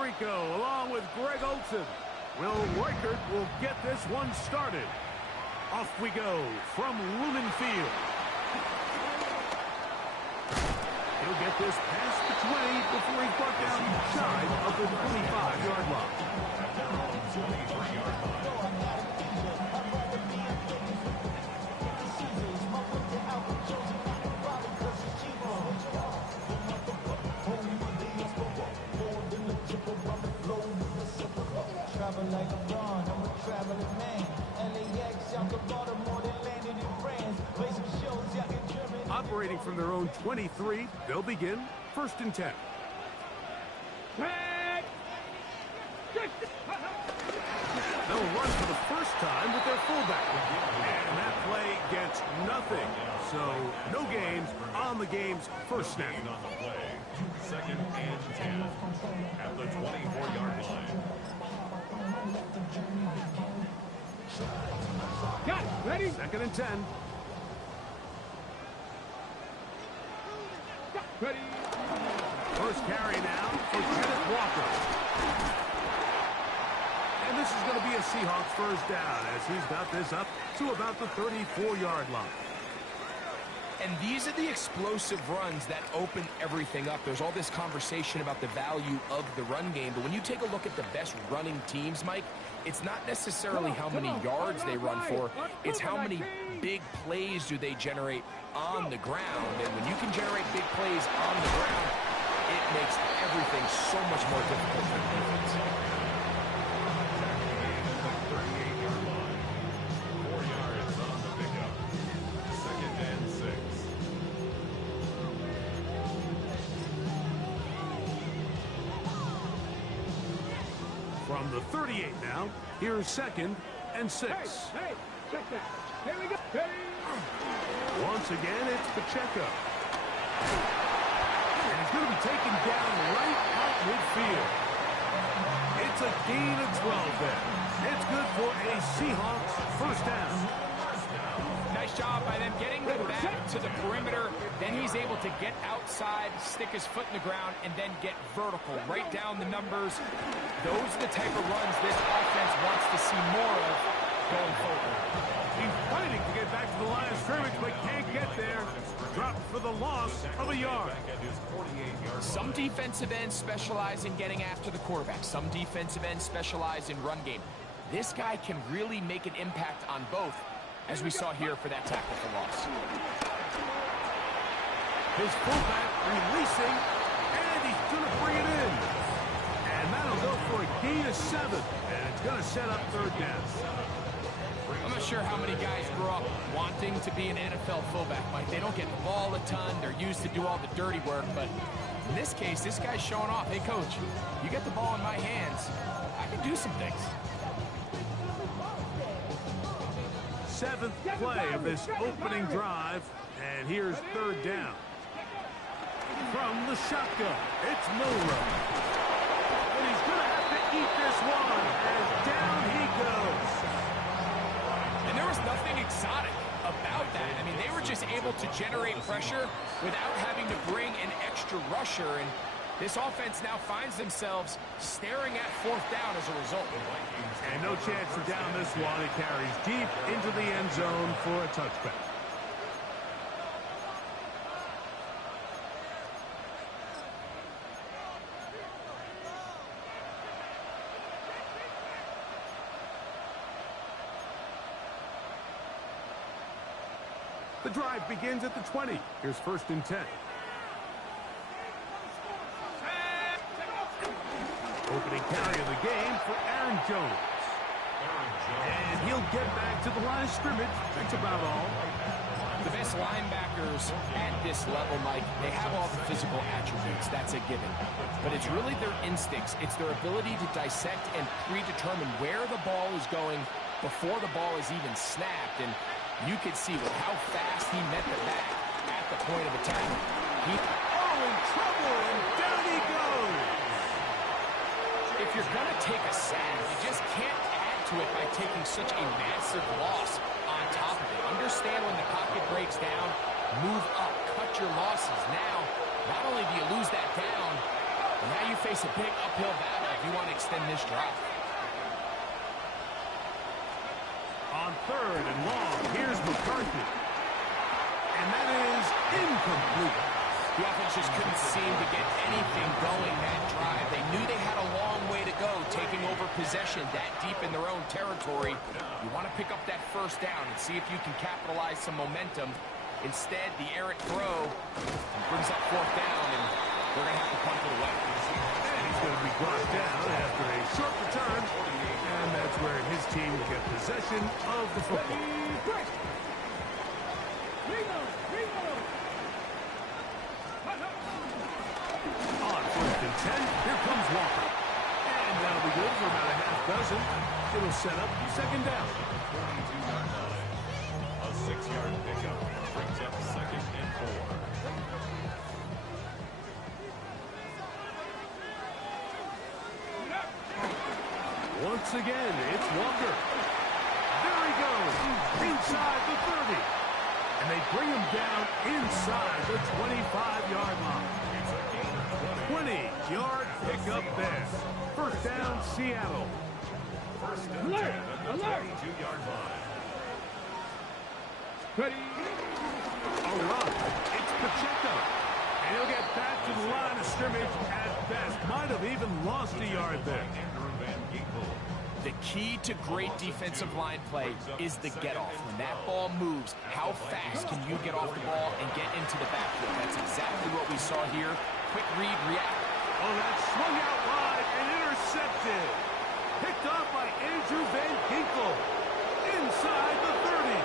Rico along with Greg Olson. Will Reichert will get this one started. Off we go from Lumen Field. He'll get this past the 20 before he's brought down shy of the 25-yard line. Operating from their own 23, they'll begin 1st and 10. They'll run for the first time with their fullback. And that play gets nothing. So, no gains on the game's first snap. On the play, 2nd and 10 at the 24-yard line. Got it. Ready? 2nd and 10. Ready. First carry now for Kenneth Walker. And this is going to be a Seahawks first down as he's got this up to about the 34-yard line. And these are the explosive runs that open everything up. There's all this conversation about the value of the run game, but when you take a look at the best running teams, Mike, it's not necessarily how many yards they run for, it's how many big plays do they generate on the ground. And when you can generate big plays on the ground, it makes everything so much more difficult for the defense. 38-yard line. 4 yards on the pickup. 2nd and 6. From the 38 now, here's 2nd and 6. Hey, check that. Here we go. Hey. Once again, it's Pacheco. And he's going to be taken down right out midfield. It's a gain of 12 there. It's good for a Seahawks first down. Nice job by them getting him back to the perimeter. Then he's able to get outside, stick his foot in the ground, and then get vertical. Right down the numbers. Those are the type of runs this offense wants to see more of going forward. He's fighting to get back to the line of scrimmage, but can't get there. Dropped for the loss of a yard. Some defensive ends specialize in getting after the quarterback. Some defensive ends specialize in run game. This guy can really make an impact on both, as we saw here for that tackle for loss. His fullback releasing, and he's going to bring it in. And that'll go for a gain of 7, and it's going to set up 3rd down. I'm not sure how many guys grew up wanting to be an NFL fullback, Mike. They don't get the ball a ton. They're used to do all the dirty work. But in this case, this guy's showing off. Hey, coach, you get the ball in my hands. I can do some things. 7th play of this opening drive, and here's 3rd down. From the shotgun, it's Milrow. And he's going to have to eat this one, as down he goes. And there was nothing exotic about that. I mean, they were just able to generate pressure without having to bring an extra rusher. And this offense now finds themselves staring at 4th down as a result. And no chance to down this one. It carries deep into the end zone for a touchback. The drive begins at the 20. Here's 1st and 10. Opening carry of the game for Aaron Jones. And he'll get back to the line of scrimmage. That's about all. The best linebackers at this level, Mike, they have all the physical attributes. That's a given. But it's really their instincts. It's their ability to dissect and predetermine where the ball is going before the ball is even snapped. And you could see with how fast he met the back at the point of attack. In trouble, and down he goes. If you're going to take a sack, you just can't add to it by taking such a massive loss on top of it. Understand when the pocket breaks down, move up, cut your losses. Now, not only do you lose that down, but now you face a big uphill battle of if you want to extend this drive. On 3rd and long, here's McCarthy. And that is incomplete. The offense just couldn't seem to get anything going that drive. They knew they had a long way to go, taking over possession that deep in their own territory. You want to pick up that first down and see if you can capitalize some momentum. Instead, the errant throw brings up 4th down, and they're going to have to punt it away. And he's going to be brought down after a short return. And that's where his team will get possession of the football. On 1st and 10, here comes Walker. And that'll be good for about a half dozen. It'll set up 2nd down. 42-yard line. A 6-yard pickup brings up 2nd and 4. Once again, it's Walker. There he goes, inside the 30. And they bring him down inside the 25-yard line. 20-yard pickup there. 1st down, Seattle. 1st and 10 at the 22-yard line. Ready. A run. It's Pacheco. And he'll get back to the line of scrimmage at best. Might have even lost a yard there. The key to great defensive line play is the get-off. When that ball moves, how fast can you get off the ball and get into the backfield? That's exactly what we saw here. Quick read, react. Oh, that swung out wide and intercepted. Picked off by Andrew Van Ginkel. Inside the 30.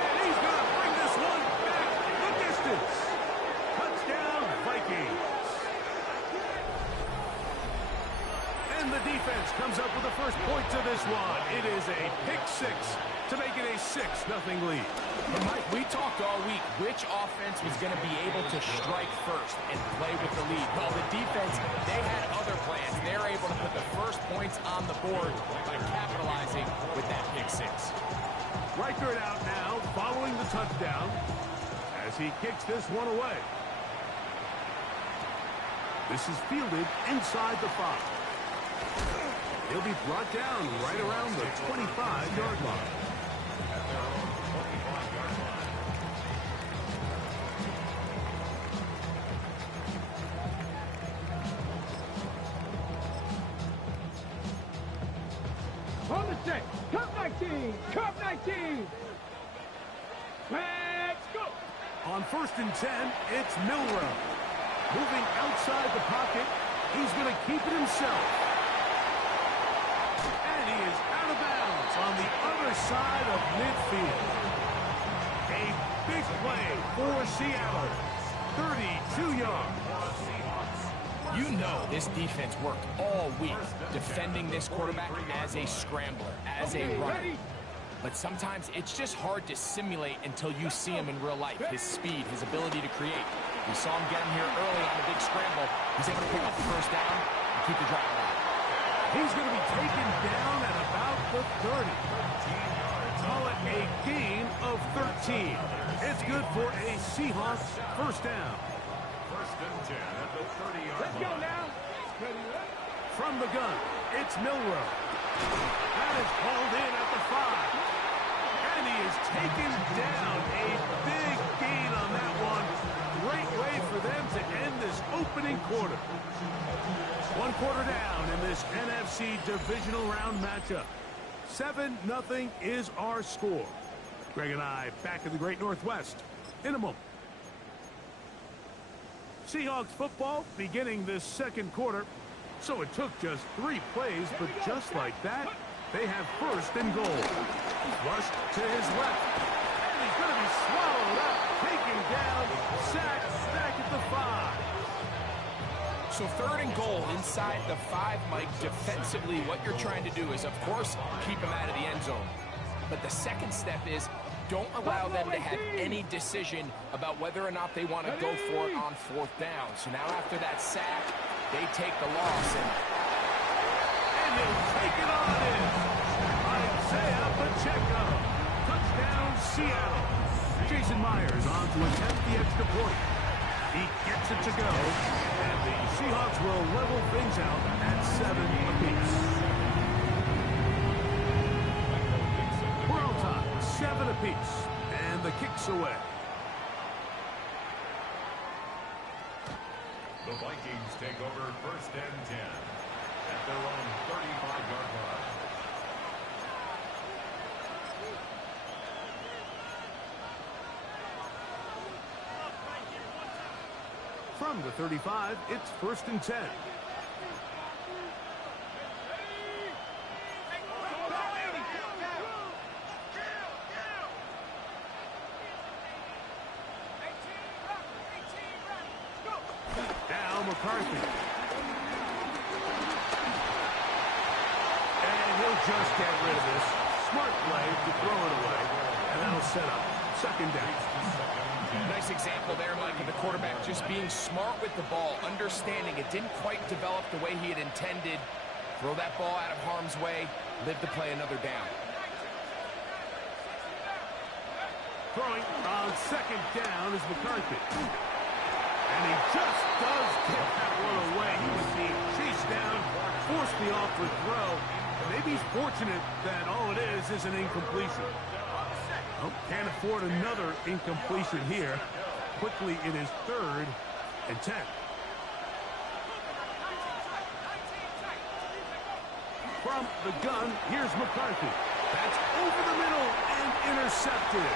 And he's going to bring this one back the distance. Touchdown, Vikings. And the defense comes up with the first point to this one. It is a pick 6 to make it a 6-0 lead. But Mike, we talked all week which offense was going to be able to strike first and play with the lead. Well, the defense, they had other plans. They're able to put the first points on the board by capitalizing with that pick 6. Reichert out now, following the touchdown, as he kicks this one away. This is fielded inside the 5. He'll be brought down right around the 25-yard line. At their own 25-yard line. On the set. Cup 19. Cup 19. Let's go. On 1st and 10, it's Milrow. Moving outside the pocket. He's going to keep it himself. And he is out of bounds on the other side of midfield. A big play for Seattle. 32 yards. You know this defense worked all week defending this quarterback as a scrambler, as a runner. But sometimes it's just hard to simulate until you see him in real life. His speed, his ability to create. We saw him get him here early on the big scramble. He's able to pick up the first down and keep the drive alive. He's going to be taken down at about the 30. Call it a gain of 13. It's good for a Seahawks first down. 1st and 10 at the 30-yard line. Let's go now. Ready. From the gun, it's Milrow. That is hauled in at the 5. And he is taken down. A big gain on that one. Great way for them to end this opening quarter. 1 quarter down in this NFC divisional round matchup. 7-0 is our score. Greg and I back in the Great Northwest in a moment. Seahawks football beginning this 2nd quarter. So it took just 3 plays, but just like that, they have 1st and goal. Rushed to his left. And he's going to be swallowed up, taken down, sacked back at the 5. So 3rd and goal inside the 5, Mike. Defensively, what you're trying to do is, of course, keep him out of the end zone. But the second step is don't allow them to have any decision about whether or not they want to go for it on 4th down. So now after that sack, they take the loss. And they'll take it on in. Isaiah Pacheco. Touchdown, Seattle. Jason Myers on to attempt the extra point. He gets it to go. And the Seahawks will level things out at 7 apiece. We're on top, 7 apiece. And the kick's away. The Vikings take over 1st and 10 at their own 35-yard line. From the 35, it's 1st and 10. Now McCarthy. And he'll just get rid of this. Smart play to throw it away. And that'll set up 2nd down. Nice example there, Mike, of the quarterback just being smart with the ball, understanding it didn't quite develop the way he had intended. Throw that ball out of harm's way, live to play another down. Throwing on 2nd down is McCarthy. And he just does get that one away. He was being chased down, forced the awkward throw. Maybe he's fortunate that all it is an incompletion. Oh, can't afford another incompletion here. Quickly, it is 3rd and 10. From the gun, here's McCarthy. That's over the middle and intercepted.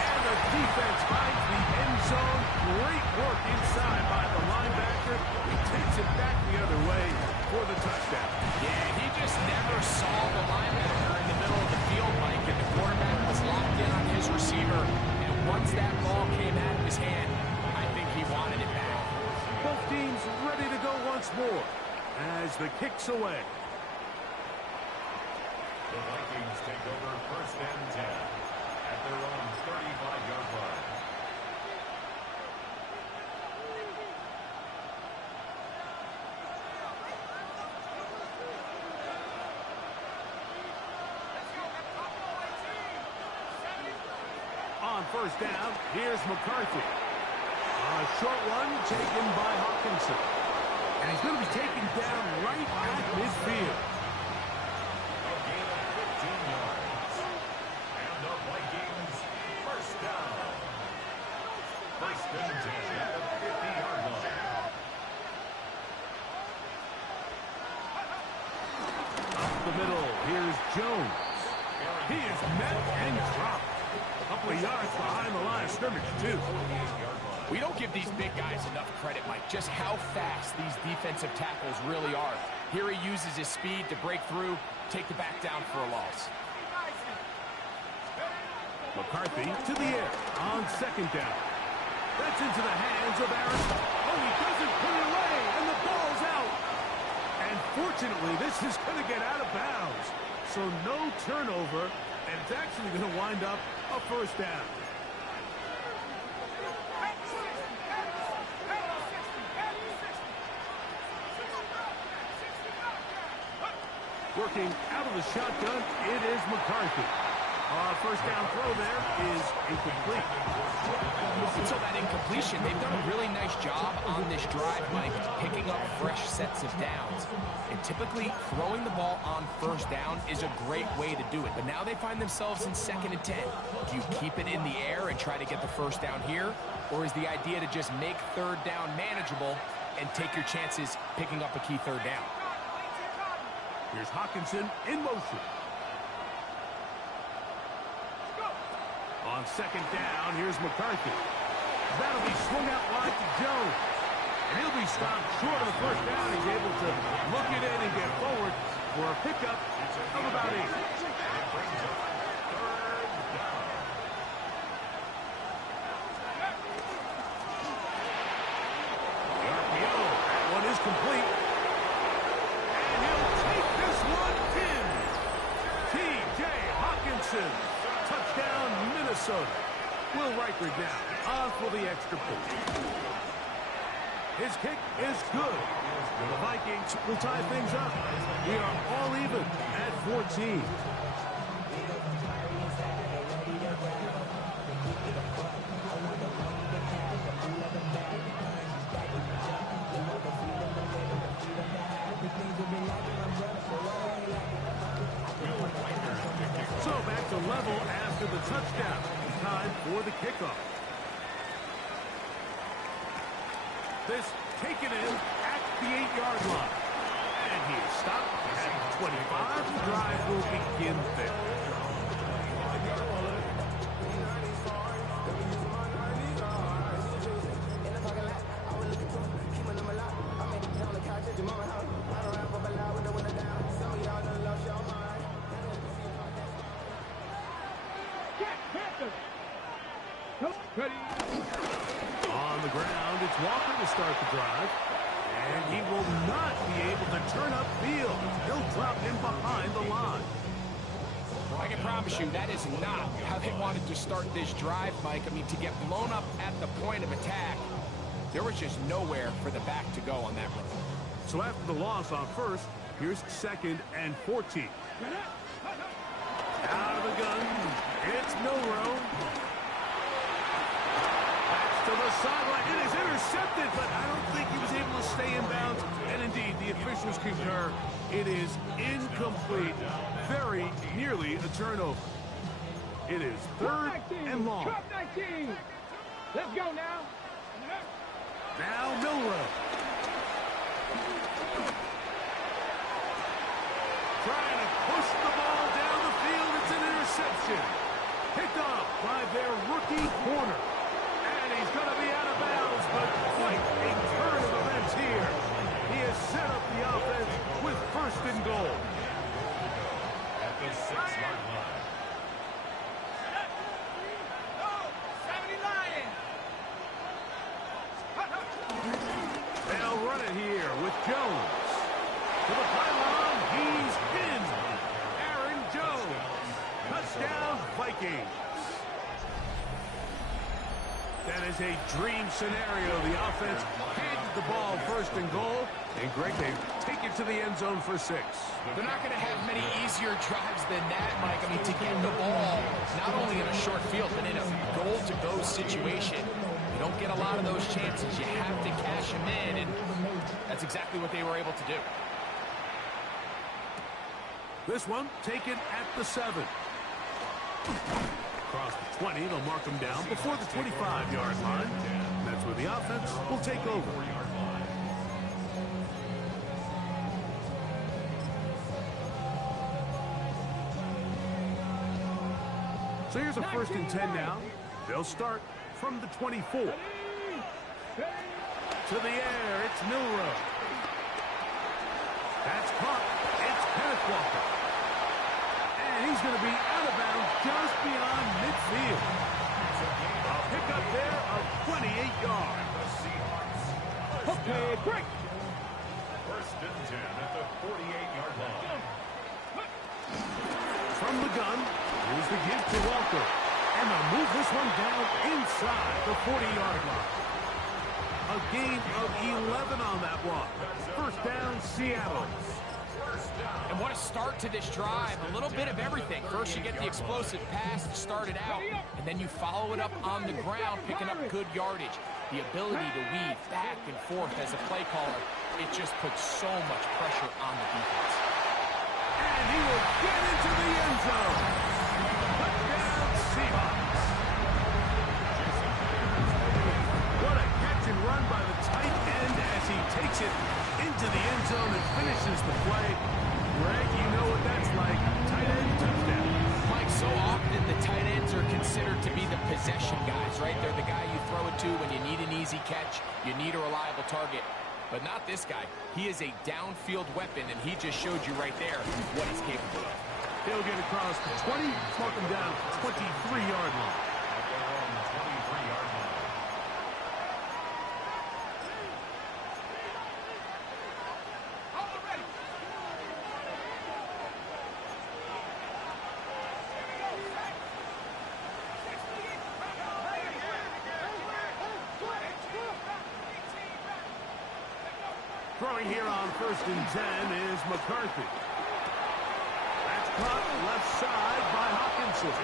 And the defense finds the end zone. Great work inside by the linebacker. He takes it back the other way for the touchdown. Yeah, he just never saw the linebacker in the middle of the field, Mike, and the quarterback was locked in on his receiver. And once that ball came out of his hand, I think he wanted it back. Both teams ready to go once more as the kick's away. The Vikings take over 1st and 10 at their own 35-yard line. On 1st down, here's McCarthy. A short one taken by Hawkinson. And he's going to be taken down right at midfield. A gain of 15 yards. And the Vikings 1st down. 1st and 10 at the 50-yard line. Up the middle, here's Jones. He is met and dropped. A couple of yards behind the line of scrimmage, too. We don't give these big guys enough credit, Mike, just how fast these defensive tackles really are. Here he uses his speed to break through, take the back down for a loss. McCarthy to the air on 2nd down. That's into the hands of Aaron. Oh, he doesn't put it away, and the ball's out. And fortunately, this is going to get out of bounds. So no turnover, and it's actually going to wind up a 1st down. Working out of the shotgun, it is McCarthy. 1st down throw there is incomplete. So that incompletion, they've done a really nice job on this drive, Mike, picking up fresh sets of downs. And typically, throwing the ball on 1st down is a great way to do it. But now they find themselves in 2nd and 10. Do you keep it in the air and try to get the 1st down here? Or is the idea to just make 3rd down manageable and take your chances picking up a key 3rd down? Here's Hawkinson in motion. On 2nd down, here's McCarthy. That'll be swung out wide to Jones. And he'll be stopped short of the 1st down. He's able to look it in and get forward for a pickup of about 8. That one is complete. And he'll take this one in. T.J. Hawkinson. Touchdown, Minnesota. Will Riker down on for the extra point. His kick is good. The Vikings will tie things up. We are all even at 14. So back to level after the touchdown. Time for the kickoff. This taken in at the 8-yard line. And he is stopped at 25. The drive will begin there. On the ground, it's Walker to start the drive. And he will not be able to turn upfield. He'll drop him behind the line. I can promise you that is not how they wanted to start this drive, Mike. I mean, to get blown up at the point of attack, there was just nowhere for the back to go on that run. So after the loss on first, here's 2nd and 14. Out of the gun, it's Milrow. To the sideline. It is intercepted, but I don't think he was able to stay in bounds. And indeed, the officials concur. It is incomplete. Very nearly a turnover. It is 3rd and long. Cup 19. Let's go now. Now Milrow. Trying to push the ball down the field. It's an interception. Picked up by their rookie corner. He's going to be out of bounds, but quite a turn of events here. He has set up the offense with 1st and goal. At the 6-yard line. They'll run it here with Jones. To the pylon, he's in. Aaron Jones. Touchdown, Vikings. That is a dream scenario. The offense handed the ball 1st and goal. And Greg, they take it to the end zone for 6. They're not going to have many easier drives than that, Mike. I mean, to get the ball, not only in a short field, but in a goal-to-go situation. You don't get a lot of those chances. You have to cash them in, and that's exactly what they were able to do. This one taken at the 7. Across the 20, they'll mark him down before the 25-yard line. That's where the offense will take over. So here's a 1st and 10 now. They'll start from the 24. To the air, it's Milrow. That's caught. It's Kenneth Walker. And he's going to be out of bounds just beyond midfield. A pickup there of 28 yards. Okay, break. 1st and 10 at the 48-yard line. From the gun, here's the give to Walker. And they'll move this one down inside the 40-yard line. A gain of 11 on that one. 1st down, Seattle. And what a start to this drive. A little bit of everything. First, you get the explosive pass to start it out, and then you follow it up on the ground, picking up good yardage. The ability to weave back and forth as a play caller, it just puts so much pressure on the defense. And he will get into the end zone. Touchdown, Seahawks. What a catch and run by the tight end as he takes it into the end zone and finishes the play. Greg, you know what that's like. Tight end touchdown. Mike, so often the tight ends are considered to be the possession guys, right? They're the guy you throw it to when you need an easy catch, you need a reliable target. But not this guy. He is a downfield weapon, and he just showed you right there what he's capable of. He'll get across the 20, mark him down at the 23-yard line. At their own 23-yard line. Throwing here on 1st and 10 is McCarthy. That's caught left side by Hawkinson.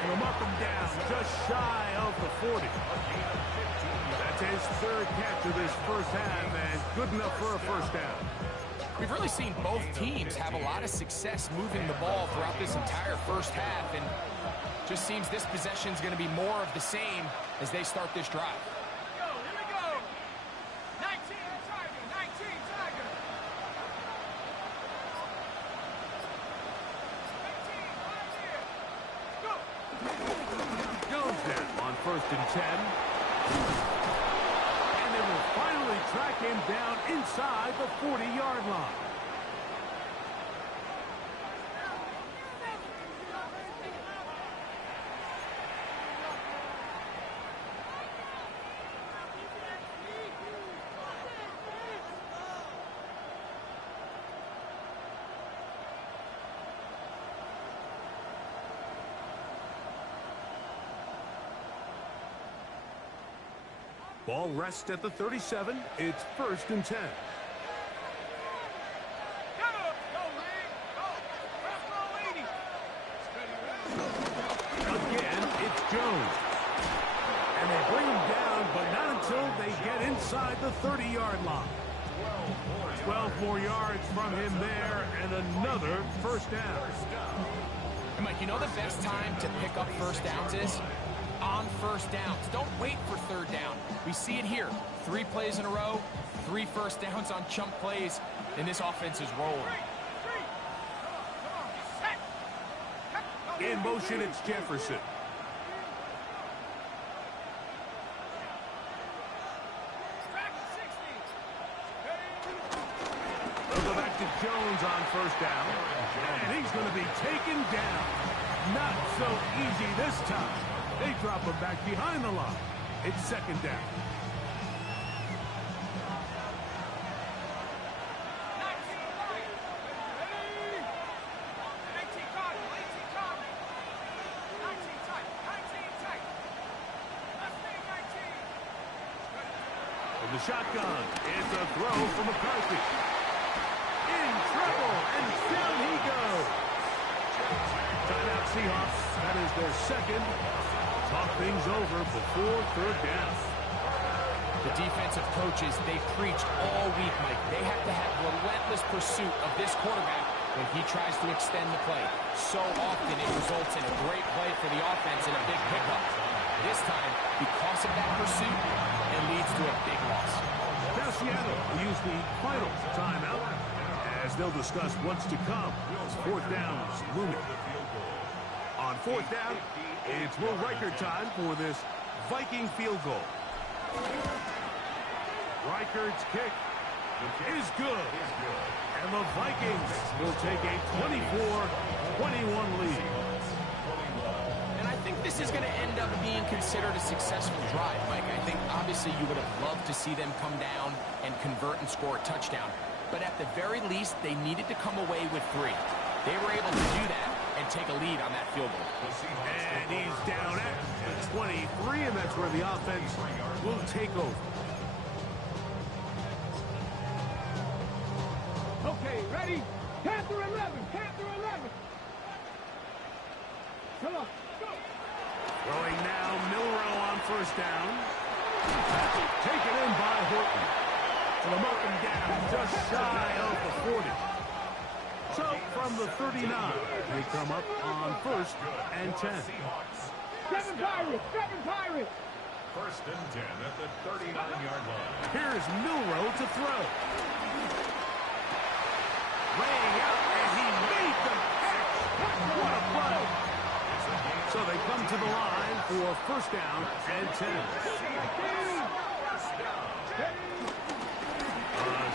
From up and down, just shy of the 40. That's his 3rd catch of this first half, and good enough for a first down. We've really seen both teams have a lot of success moving the ball throughout this entire first half, and just seems this possession is going to be more of the same as they start this drive. Go, here we go. 19 Tiger, 19 Tiger. 19 right here. Go. Jones down on 1st and 10. And they will finally track him down inside the 40-yard line. Ball rests at the 37. It's 1st and 10. Again, it's Jones. And they bring him down, but not until they get inside the 30-yard line. 12 more yards from him there, and another first down. And Mike, you know the best time to pick up first downs is? On first downs. Don't wait for 3rd down. We see it here. 3 plays in a row, 3 first downs on chunk plays, and this offense is rolling. In motion, it's Jefferson. They'll go back to Jones on first down, and he's going to be taken down. Not so easy this time. They drop him back behind the line. It's 2nd down. From the shotgun, it's a throw for McCarthy. In trouble, and down he goes. Timeout Seahawks. That is their 2nd. Talk things over before 3rd down. The defensive coaches, they preached all week, Mike. They have to have relentless pursuit of this quarterback when he tries to extend the play. So often it results in a great play for the offense and a big pickup. This time, because of that pursuit, it leads to a big loss. Now Seattle will use the final timeout as they'll discuss what's to come. 4th down is looming. On 4th down, it's Will Riker time for this Viking field goal. Riker's kick is good. And the Vikings will take a 24-21 lead. And I think this is going to end up being considered a successful drive, Mike. I think obviously you would have loved to see them come down and convert and score a touchdown. But at the very least, they needed to come away with 3. They were able to do that and take a lead on that field goal. And he's down at the 23, and that's where the offense will take over. Okay, ready? Panther 11, Panther 11. Come on, go. Throwing now, Milrow on 1st down. Taken in by Horton. From up and down, just shy of the 40. So from the 39, they come up on 1st and 10. 7 Pirates, 7 Pirates. 1st and 10 at the 39-yard line. Here's Milrow to throw. Laying out, and he made the catch. What a play. So they come to the line for 1st down and 10.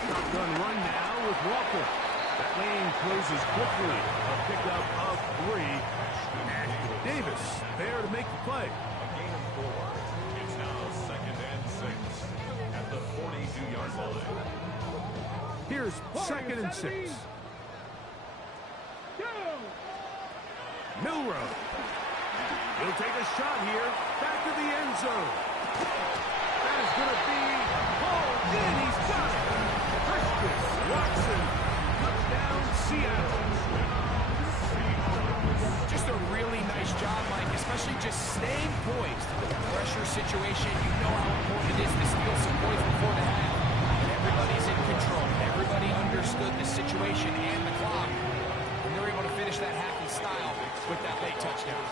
Shotgun run now with Walker. That lane closes quickly. A pickup of 3. And Davis there to make the play. A gain of 4. It's now 2nd and 6 at the 42-yard line. Here's 2nd and 6. Milrow. He'll take a shot here. Back to the end zone. That is going to be hauled in. He's got it. Watson. Touchdown, Seattle. Just a really nice job, Mike, especially just staying poised. Pressure situation, you know how important it is to steal some points before the half. And everybody's in control. Everybody understood the situation and the clock. And they're able to finish that half in style with that late touchdown.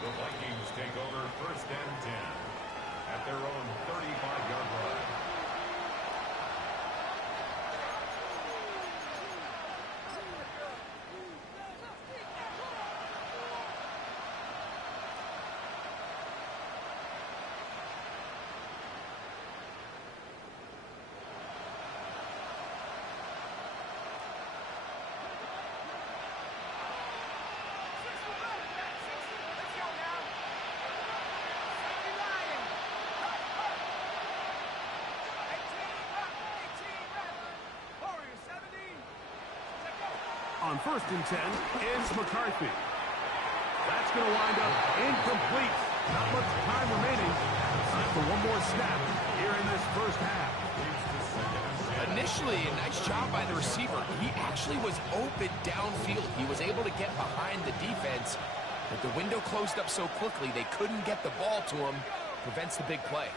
The Vikings take over 1st and 10 at their own 35-yard line. On 1st and 10 is McCarthy. That's going to wind up incomplete. Not much time remaining. Time for one more snap here in this first half. Initially, a nice job by the receiver. He actually was open downfield. He was able to get behind the defense, but the window closed up so quickly they couldn't get the ball to him. Prevents the big play.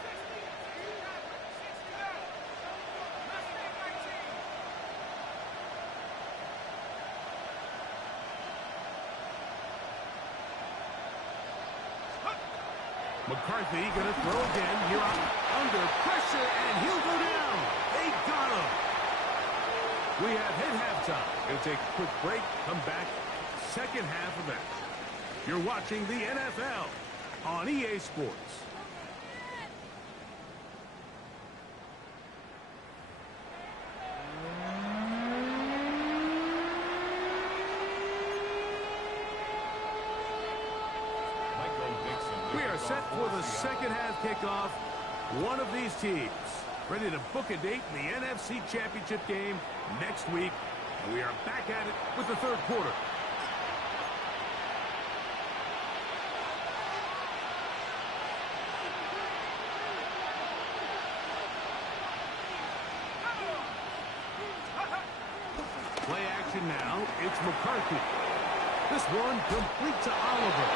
McCarthy going to throw again. Here under pressure, and he'll go down. They got him. We have hit halftime. Going to take a quick break. Come back. Second half of action. You're watching the NFL on EA Sports. Set for the second half kickoff. One of these teams ready to book a date in the NFC Championship game next week. And we are back at it with the third quarter. Play action now. It's McCarthy. This one complete to Oliver.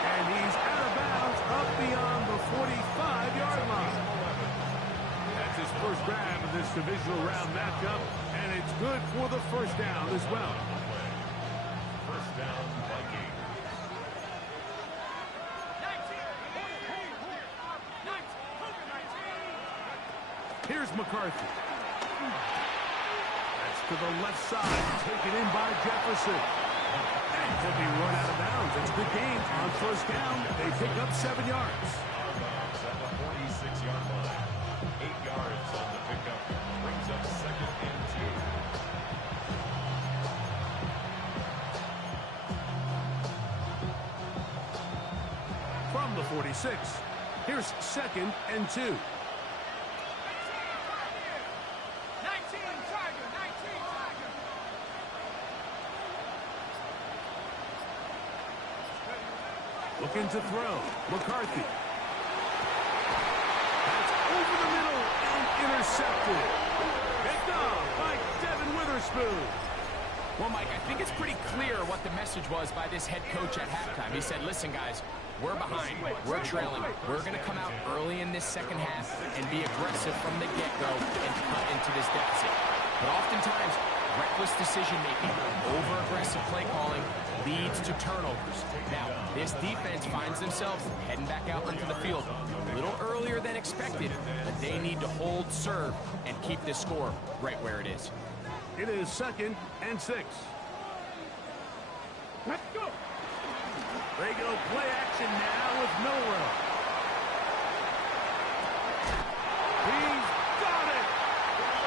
And he's out of bounds up beyond the 45-yard line. That's his first grab of this divisional round matchup, and it's good for the first down as well. First down, Vikings. Here's McCarthy. That's to the left side, taken in by Jefferson. And he'll be run out of bounds. It's a good game on first down. They pick up 7 yards. At the 46-yard line. 8 yards on the pickup. Brings up 2nd and 2. From the 46, here's 2nd and 2. Looking to throw. McCarthy. That's over the middle and intercepted. Picked off by Devin Witherspoon. Well, Mike, I think it's pretty clear what the message was by this head coach at halftime. He said, listen, guys, we're behind. We're trailing. We're going to come out early in this second half and be aggressive from the get-go and cut into this deficit. But oftentimes, reckless decision-making, over-aggressive play calling leads to turnovers. Now, this defense finds themselves heading back out onto the field a little earlier than expected, but they need to hold serve and keep this score right where it is. It is 2nd and 6. Let's go. They go play action now with Milrow. He's got it.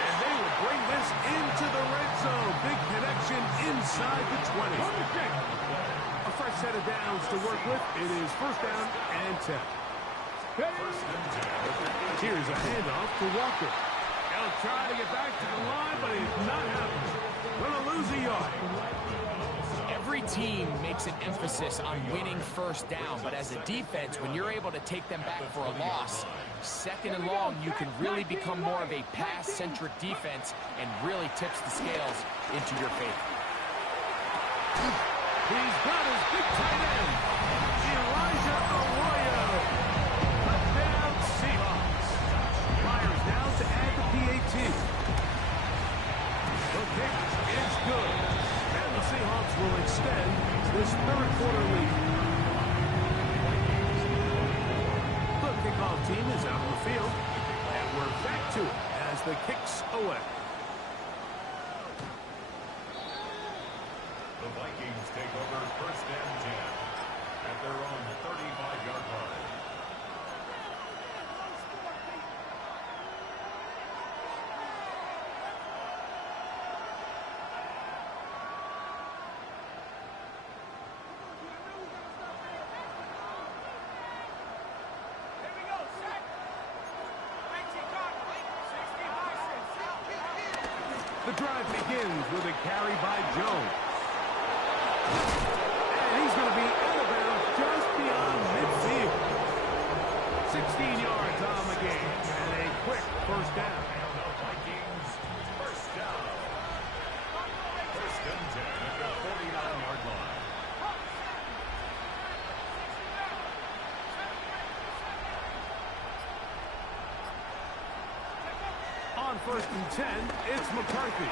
And they will bring this into the red zone. Big connection inside the 20. A fresh set of downs to work with. It is 1st down and 10. Here's a handoff to Walker. He'll try to get back to the line, but he's not happening. Gonna lose a yard. Every team makes an emphasis on winning first down, but as a defense, when you're able to take them back for a loss, second and long, you can really become more of a pass-centric defense and really tips the scales into your favor. He's got his big tight end, Elijah Arroyo. Touchdown, Seahawks. Flyers down to add the PAT. The kick is good. And the Seahawks will extend this third quarter lead. The kickoff team is out on the field. And we're back to it as the kick's away. The Vikings take over first and 10 at their own 35-yard line. Here we go, set. 19 guard, 60 high. The drive begins with a carry by Jones. And he's going to be out of bounds just beyond midfield. 16 yards on the game and a quick first down. And the Vikings first down. First and 10 at the 49-yard line. On first and 10, it's McCarthy.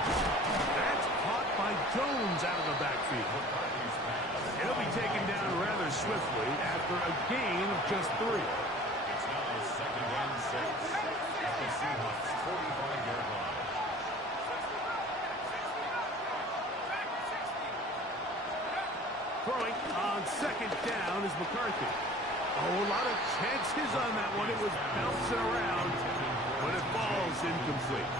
That's caught by Jones out of the backfield. He'll be taken down rather swiftly after a gain of just 3. It's now second and 6 at the Seahawks 45-yard line. Throwing on second down is McCarthy. Oh, a lot of chances on that one. It was bouncing around, but it falls incomplete.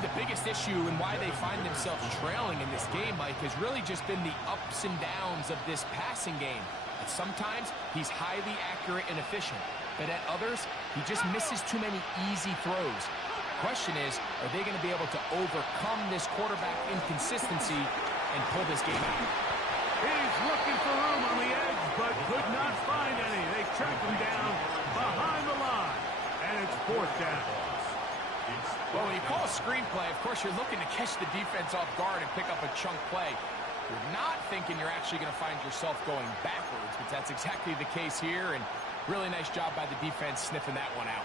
The biggest issue and why they find themselves trailing in this game, Mike, has really just been the ups and downs of this passing game. At sometimes, he's highly accurate and efficient, but at others, he just misses too many easy throws. The question is, are they going to be able to overcome this quarterback inconsistency and pull this game out? He's looking for room on the edge, but could not find any. They track him down behind the line, and it's fourth down. Well, when you call a screenplay, of course, you're looking to catch the defense off guard and pick up a chunk play. You're not thinking you're actually going to find yourself going backwards, but that's exactly the case here, and really nice job by the defense sniffing that one out.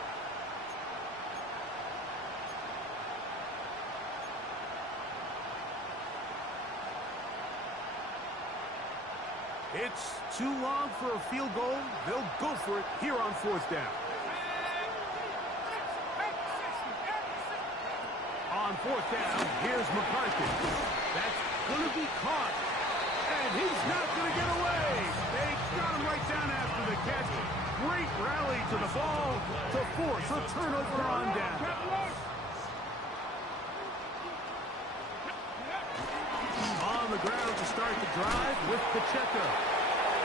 It's too long for a field goal. They'll go for it here on fourth down. On fourth down, here's McCarthy. That's going to be caught. And he's not going to get away. They got him right down after the catch. Great rally to the ball to force a turnover on down. On the ground to start the drive with Pacheco.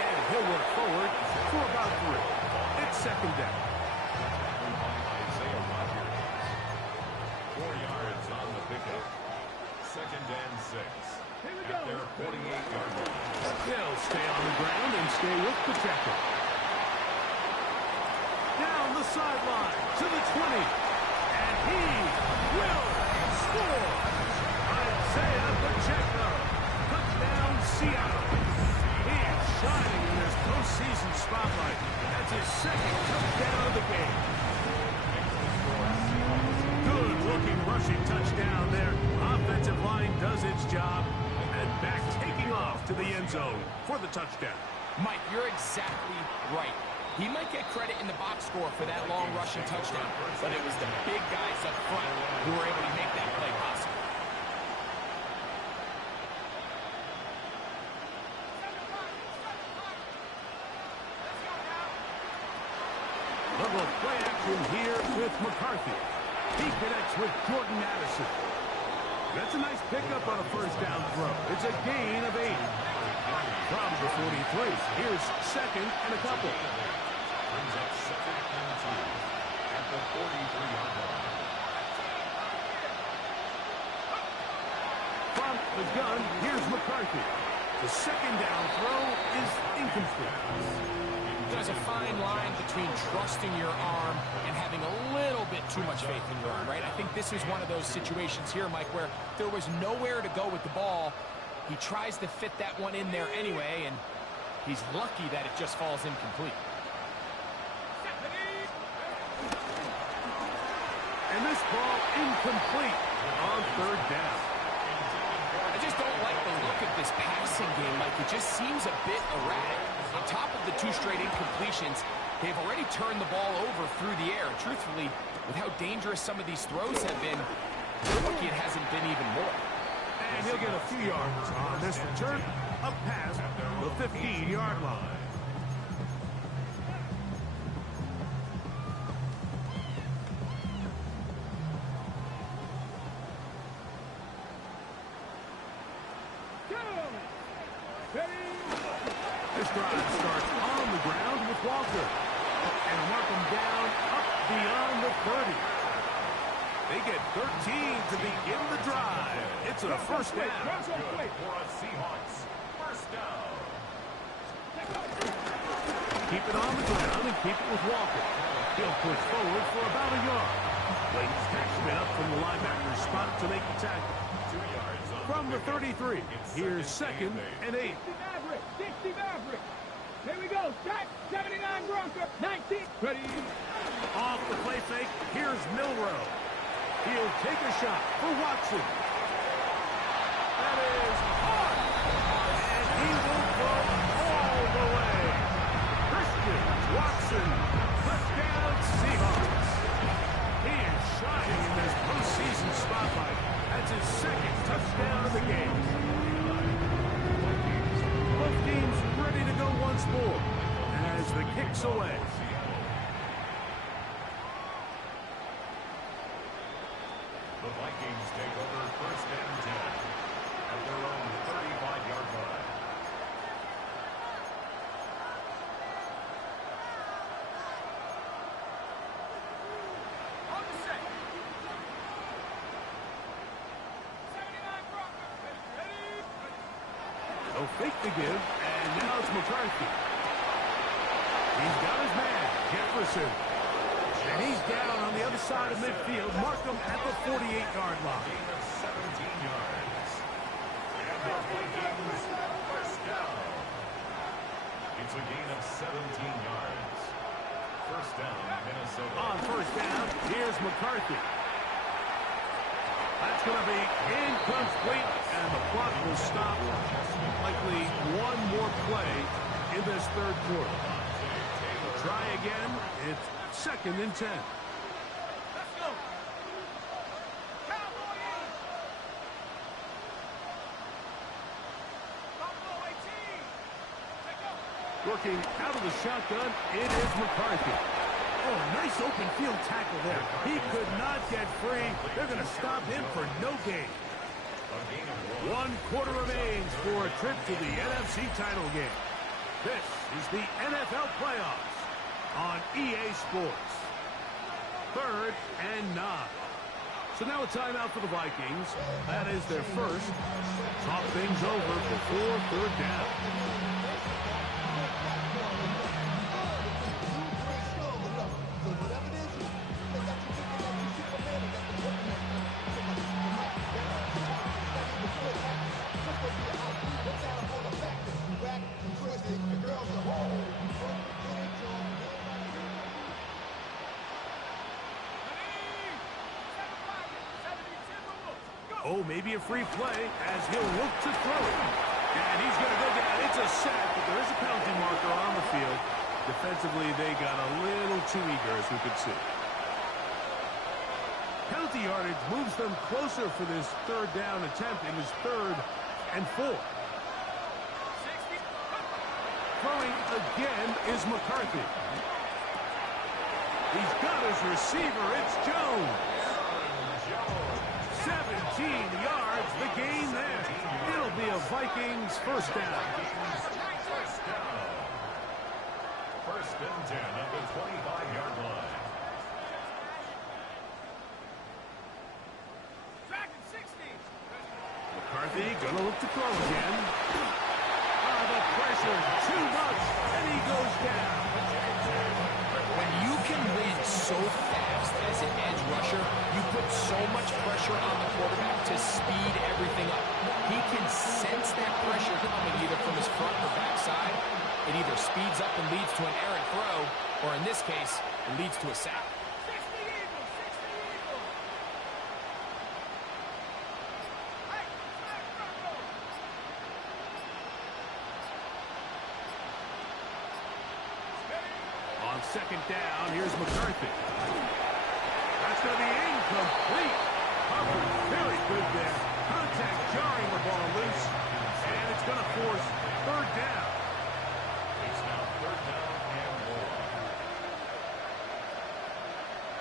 And he'll work forward for about 3. It's second down. 4 yards on the pickup. Second and 6 at their 48-yard line. They'll stay on the ground and stay with Pacheco. Down the sideline to the 20. And he will score. Isaiah Pacheco. Touchdown, Seattle. He is shining in this postseason spotlight. That's his second touchdown of the game. Good-looking rushing touchdown there. Offensive line does its job. And back taking off to the end zone for the touchdown. Mike, you're exactly right. He might get credit in the box score for that long rushing touchdown, but it was the big guys up front who were able to make that play possible. Level of play action here with McCarthy. He connects with Jordan Addison. That's a nice pickup on a first down throw. It's a gain of 8. From the 43, here's second and a couple. Brings up second and 2 at the 43-yard line. From the gun, here's McCarthy. The second down throw is incomplete. There's a fine line between trusting your arm and having a little bit too much faith in your arm, right? I think this is one of those situations here, Mike, where there was nowhere to go with the ball. He tries to fit that one in there anyway, and he's lucky that it just falls incomplete. And this ball incomplete on third down. I just don't like the look of this passing game, Mike. It just seems a bit erratic. On top of the 2 straight incompletions, they've already turned the ball over through the air. Truthfully, with how dangerous some of these throws have been, they're lucky it hasn't been even more. And he'll get a few yards on this return up past the 15-yard line. This drive starts on the ground with Walker. And mark him down up beyond the 30. They get 13 to begin the drive. It's a first down. Good for a Seahawks. First down. Keep it on the ground and keep it with Walker. He'll push forward for about a yard. Blake's tackman up from the linebacker's spot to make the tackle. 2 yards on From the 33, here's second and 8. 60 Maverick. Here we go. Back. 79 Bronco. 19. Ready. Off the play fake, here's Milrow. He'll take a shot for Watson. That is hard. And he will go all the way. Christian Watson. Touchdown Seahawks. He is shining in this postseason spotlight. That's his second touchdown of the game. Both teams ready to go once more as the kick's away. The Vikings take over first and 10 at their own 35-yard line. On the set. 79 Bronco. Ready. No fake to give, and now it's McCarthy. He's got his man, Jefferson. And he's down on the other side of midfield. Mark him at the 48-yard line. Gain of 17 yards. And the Vikings first down. It's a gain of 17 yards. First down, Minnesota. On first down, here's McCarthy. That's going to be incomplete, and the clock will stop. Likely one more play in this third quarter. Try again. It's second and 10. Let's go. Cowboy in. Buffalo 18. Take go. Working out of the shotgun, it is McCarthy. Oh, nice open field tackle there. He could not get free. They're going to stop him for no gain. One quarter remains for a trip to the NFC title game. This is the NFL playoffs on EA Sports. 3rd and 9. So now a timeout for the Vikings. That is their first. Talk things over before 3rd down. Oh, maybe a free play as he'll look to throw it. And he's going to go down. It's a sack, but there is a penalty marker on the field. Defensively, they got a little too eager, as we could see. Penalty yardage moves them closer for this 3rd down attempt. It is 3rd and 4. Throwing again is McCarthy. He's got his receiver. It's Jones. 17 yards, the gain there. It'll be a Vikings first down. First and 10 at the 25-yard line. Dragon 60. McCarthy gonna look to throw again. Oh, the pressure, too much, and he goes down. When you can win so fast as an edge rusher, you put so much pressure on the quarterback to speed everything up. He can sense that pressure coming either from his front or backside. It either speeds up and leads to an errant throw, or in this case, it leads to a sack. On second down, here's McCarthy. That's going to be incomplete. Covered very good there. Contact jarring the ball loose. And it's going to force third down. It's now third down and more.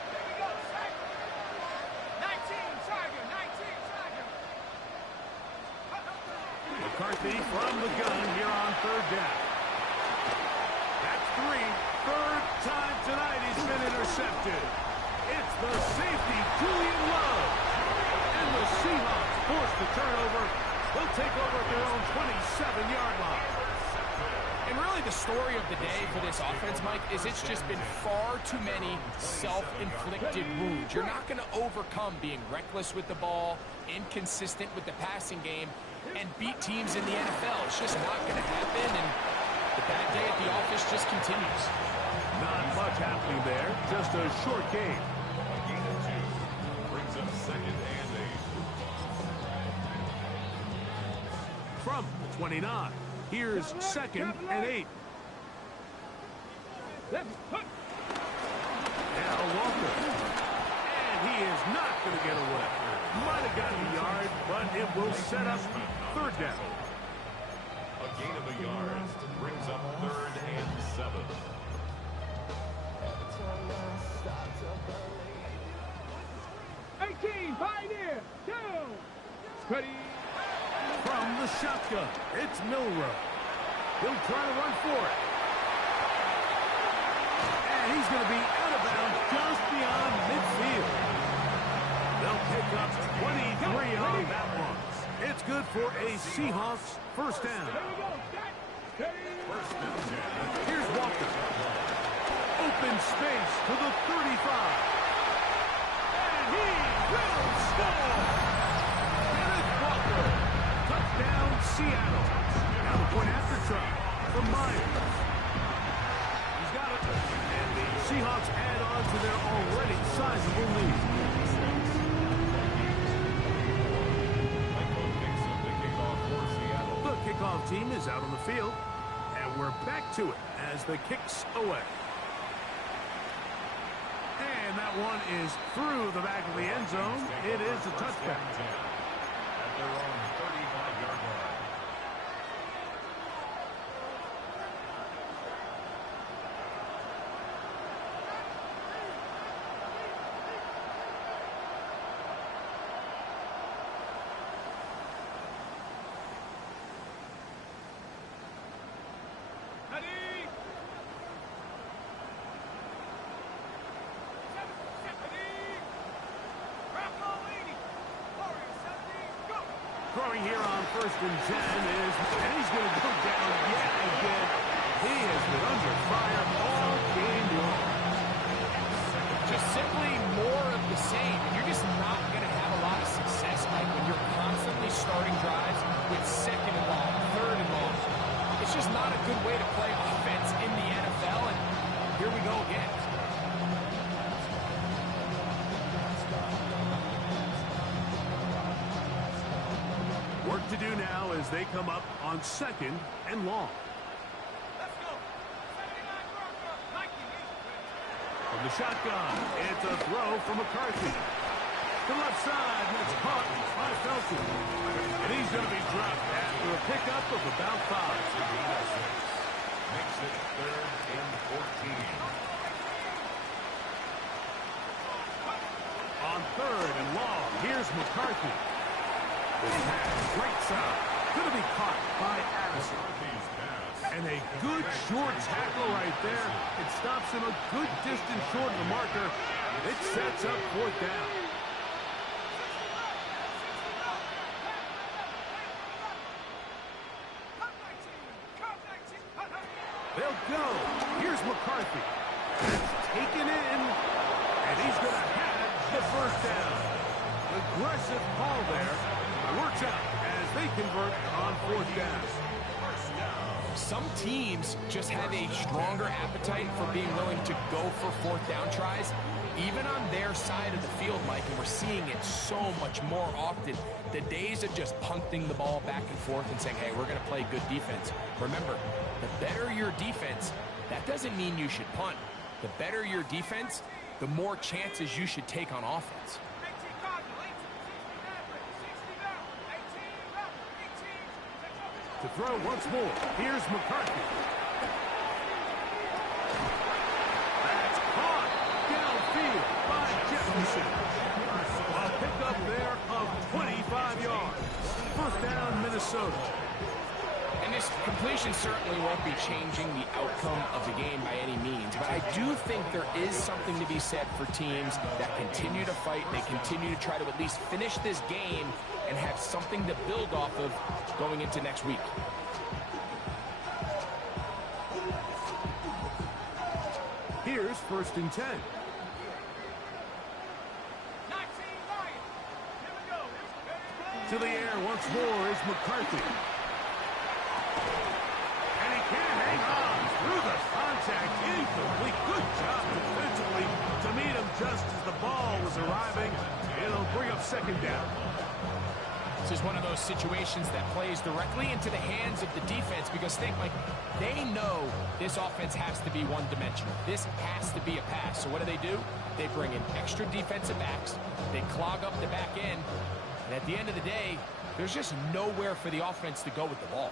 Here we go, sack. 19, Tiger, 19, Tiger. McCarthy from the gun here on third down. That's three. Third time tonight he's been intercepted. It's the safety, Julian Love. And the Seahawks force the turnover. They'll take over at their own 27-yard line. And really the story of the day for this offense, Mike, is it's just been far too many self-inflicted wounds. You're not going to overcome being reckless with the ball, inconsistent with the passing game, and beat teams in the NFL. It's just not going to happen, and the bad day at the office just continues. Not much happening there. Just a short game. A gain of 2 brings up second and 8. From the 29, here's second and 8. Now Walker. And he is not going to get away. Might have gotten a yard, but it will set up third down. A gain of a yard brings up third and 7. 18, Pioneer, down. Ready. From the shotgun, it's Milrow. He'll try to run for it. And he's going to be out of bounds just beyond midfield. They'll pick up 23 on that one. It's good for a Seahawks first down. Here we go, sack. Steady. First and 10. Here's Walker. Open space to the 35. And he will score. Kenneth Walker. Touchdown, Seattle. Now the point after try from Myers. He's got it. And the Seahawks add on to their already sizable lead. The kickoff team is out on the field. And we're back to it as the kicks away. And that one is through the back of the end zone. It is a touchdown. At their own 35-yard line. Ready. Throwing here on first and 10 is, and he's going to go down yet again. He has been under fire all game long. Just simply more of the same. You're just not going to have a lot of success, Mike, when you're constantly starting drives with second and long, third and long. It's just not a good way to play offense in the NFL, and here we go again. Work to do now as they come up on second and long. Let's go. 79 Bronco. 19. From the shotgun, it's a throw from McCarthy. To left side, and it's caught by Felton. And he's going to be dropped after a pickup of about 5. Makes it third and 14. On third and long, here's McCarthy. This pass, right side, going to be caught by Addison. McCarthy's pass. And a good short tackle right there. It stops him a good distance short of the marker. It sets up fourth down. They'll go. Here's McCarthy. That's taken in. And he's going to have the first down. Aggressive call there. Works out as they convert on fourth down. Some teams just have a stronger appetite for being willing to go for fourth down tries, even on their side of the field, Mike, and we're seeing it so much more often. The days of just punting the ball back and forth and saying, hey, we're going to play good defense. Remember, the better your defense, that doesn't mean you should punt. The better your defense, the more chances you should take on offense. To throw once more. Here's McCarthy. That's caught downfield by Jefferson. A pickup there of 25 yards. First down, Minnesota. And this completion certainly won't be changing the outcome of the game by any means, but I do think there is something to be said for teams that continue to fight, they continue to try to at least finish this game and have something to build off of going into next week. Here's 1st and 10. To the air once more is McCarthy. And he can't hang on through the contact. Incomplete. Good job defensively to meet him just as the ball was arriving. It'll bring up 2nd down. This is one of those situations that plays directly into the hands of the defense because think, like, they know this offense has to be one-dimensional. This has to be a pass. So what do? They bring in extra defensive backs. They clog up the back end. And at the end of the day, there's just nowhere for the offense to go with the ball.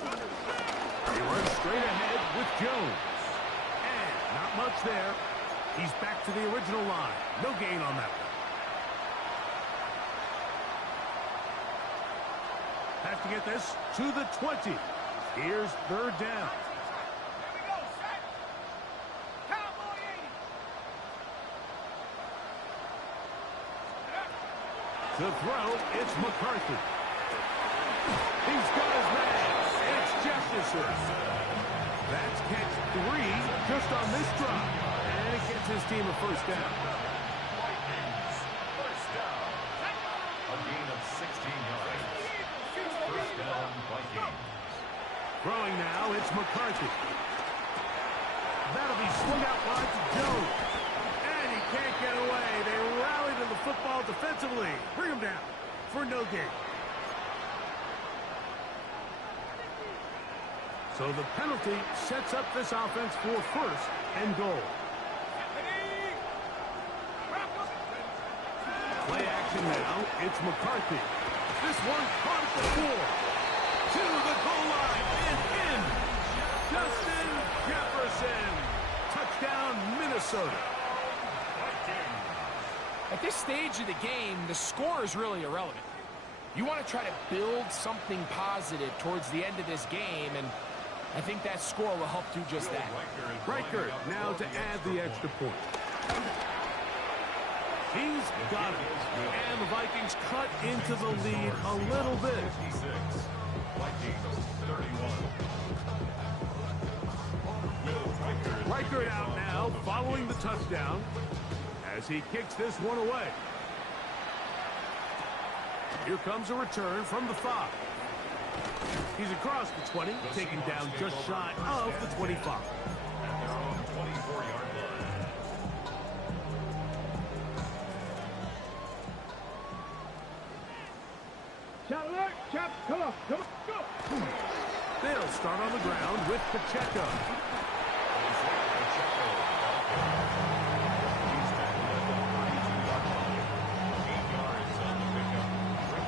He runs straight ahead with Jones. And not much there. He's back to the original line. No gain on that one. Have to get this to the 20. Here's 3rd down. To throw, it's McCarthy. He's got his man. It's Jefferson. That's catch 3 just on this drive. And it gets his team a first down. First down. A gain of 16 yards. First down, Vikings. Throwing now, it's McCarthy. That'll be swung out wide to Jones. And he can't get away. They rally to the football defensively. Bring him down for no gain. So the penalty sets up this offense for 1st and goal. Play action now. It's McCarthy. This one caught at the 4. To the goal line and in. Justin Jefferson. Touchdown, Minnesota. At this stage of the game, the score is really irrelevant. You want to try to build something positive towards the end of this game, and I think that score will help do just that. Reichert now to add the extra point. He's got it. And the Vikings cut into the lead a little bit. Reichert out now, following the touchdown, as he kicks this one away. Here comes a return from the 5. He's across the 20, taken down just shy of the 25. At their own 24-yard line. Shot alert, chop, come on, go. They'll start on the ground with Pacheco.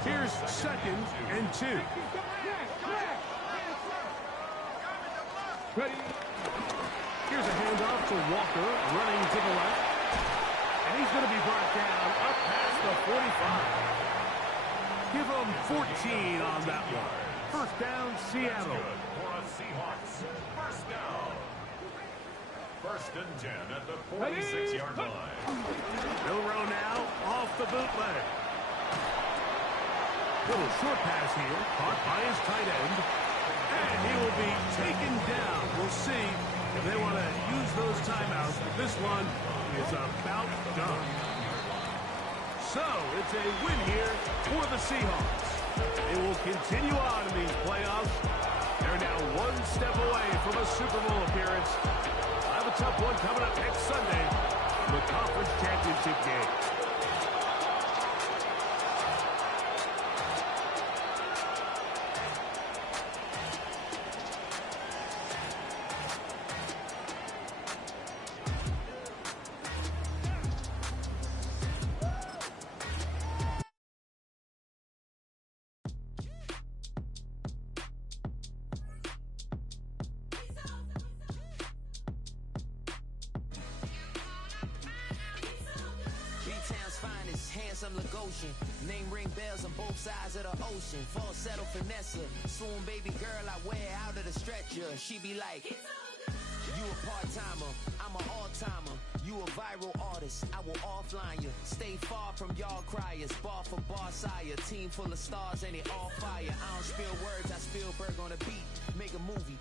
Here's 2nd and 2. Ready. Here's a handoff to Walker, running to the left. And he's going to be brought down up past the 45. Give him 14 on that one. First down, Seattle. For a Seahawks. First down. 1st and 10 at the 46-yard line. Milrow now off the bootleg. Little short pass here, caught by his tight end. And he will be taken down. We'll see if they want to use those timeouts, but this one is about done. So, it's a win here for the Seahawks. They will continue on in these playoffs. They're now one step away from a Super Bowl appearance. I have a tough one coming up next Sunday in the conference championship game. B-Town's finest, handsome Lagosian. Name ring bells on both sides of the ocean. Falsetto finesse, swoon baby girl I wear out of the stretcher. She be like, you a part-timer, I'm an all-timer. You a viral artist, I will offline you. Stay far from y'all criers, bar for bar sire. Team full of stars and it all fire. I don't spill words, I spill Berg on a beat. Make a movie.